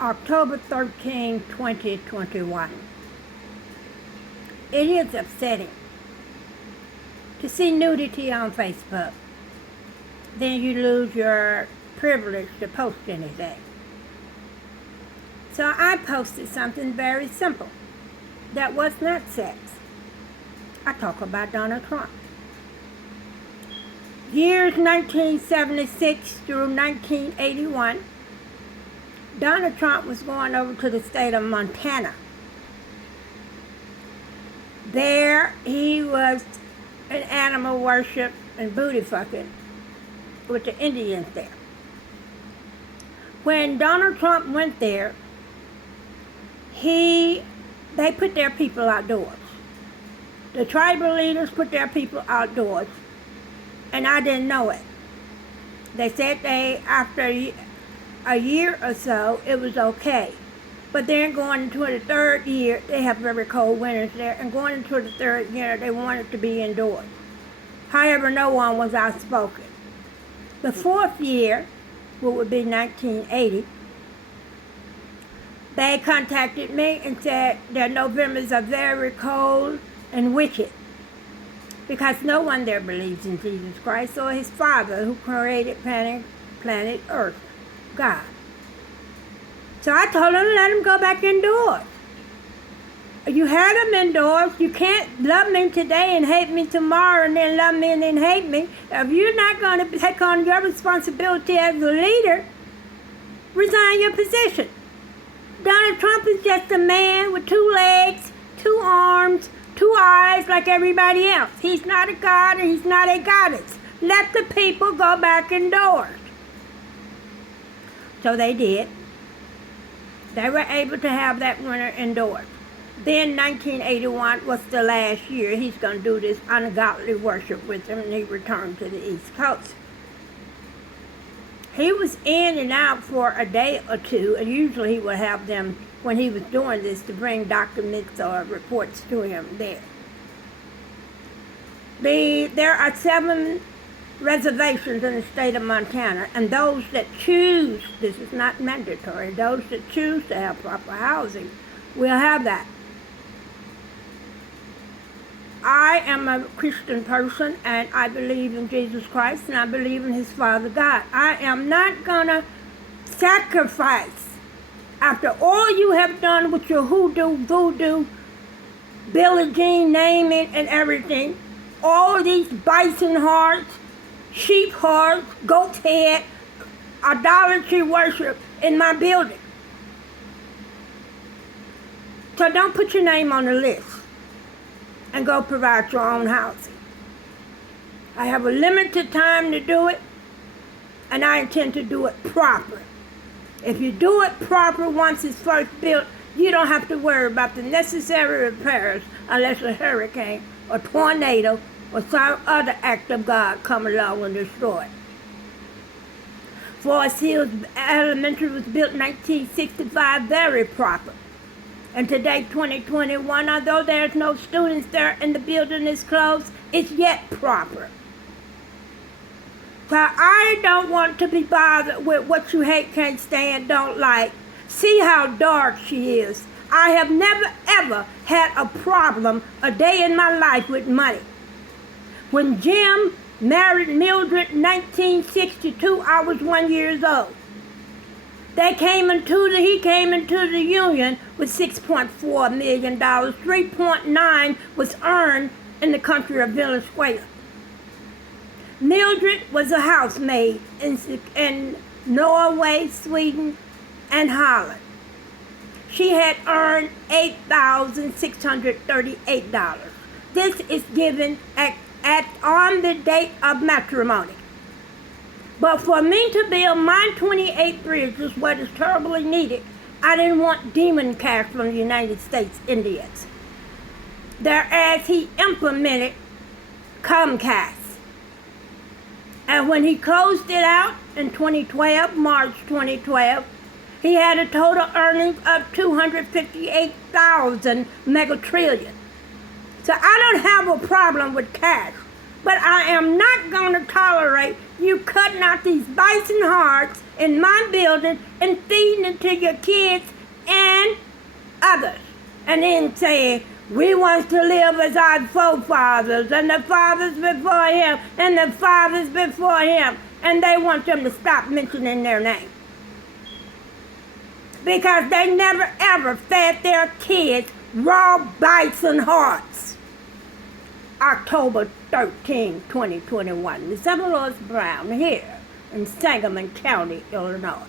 October 13, 2021. It is upsetting to see nudity on Facebook. Then you lose your privilege to post anything. So I posted something very simple that was not sex. I talk about Donald Trump. Years 1976 through 1981, Donald Trump was going over to the state of Montana. There he was an animal worship and booty fucking with the Indians there. When Donald Trump went there, they put their people outdoors. The tribal leaders put their people outdoors, and I didn't know it. They said after a year or so, it was okay. But then going into the third year, they have very cold winters there, and going into the third year, they wanted to be indoors. However, no one was outspoken. The fourth year, what would be 1980, they contacted me and said their Novembers are very cold and wicked because no one there believes in Jesus Christ or his Father who created planet Earth, God. So I told them to let them go back indoors. You had them indoors. You can't love me today and hate me tomorrow and then love me and then hate me. If you're not going to take on your responsibility as a leader, resign your position. Donald Trump is just a man with 2 legs, 2 arms, 2 eyes like everybody else. He's not a god and he's not a goddess. Let the people go back indoors. So they did. They were able to have that winter indoors. Then 1981 was the last year he's going to do this ungodly worship with them, and he returned to the East Coast. He was in and out for a day or two, and usually he would have them, when he was doing this, to bring documents or reports to him there. There are 7 reservations in the state of Montana, and those that choose, this is not mandatory, those that choose to have proper housing will have that. I am a Christian person, and I believe in Jesus Christ, and I believe in his Father God. I am not going to sacrifice, after all you have done with your hoodoo, voodoo, Billie Jean, name it, and everything, all these bison hearts, sheep hearts, goat head, idolatry worship in my building. So don't put your name on the list and go provide your own housing. I have a limited time to do it, and I intend to do it proper. If you do it proper once it's first built, you don't have to worry about the necessary repairs unless a hurricane or tornado or some other act of God come along and destroy it. Forest Hills Elementary was built in 1965, very proper. And today, 2021, although there's no students there and the building is closed, it's yet proper. So I don't want to be bothered with what you hate, can't stand, don't like. See how dark she is. I have never, ever had a problem a day in my life with money. When Jim married Mildred in 1962, I was 1 year old. He came into the union with $6.4 million. 3.9 was earned in the country of Venezuela. Mildred was a housemaid in Norway, Sweden, and Holland. She had earned $8,638. This is given on the date of matrimony. But for me to build my 28 bridges, what is terribly needed, I didn't want demon cash from the United States Indians. Thereas he implemented Comcast. And when he closed it out in 2012, March 2012, he had a total earnings of 258,000 megatrillion. So I don't have a problem with cash. But I am not going to tolerate you cutting out these bison hearts in my building and feeding it to your kids and others. And then saying, we want to live as our forefathers and the fathers before him and the fathers before him. And they want them to stop mentioning their name. Because they never ever fed their kids raw bison hearts. October 13, 2021. The St. Louis Brown here in Sangamon County, Illinois.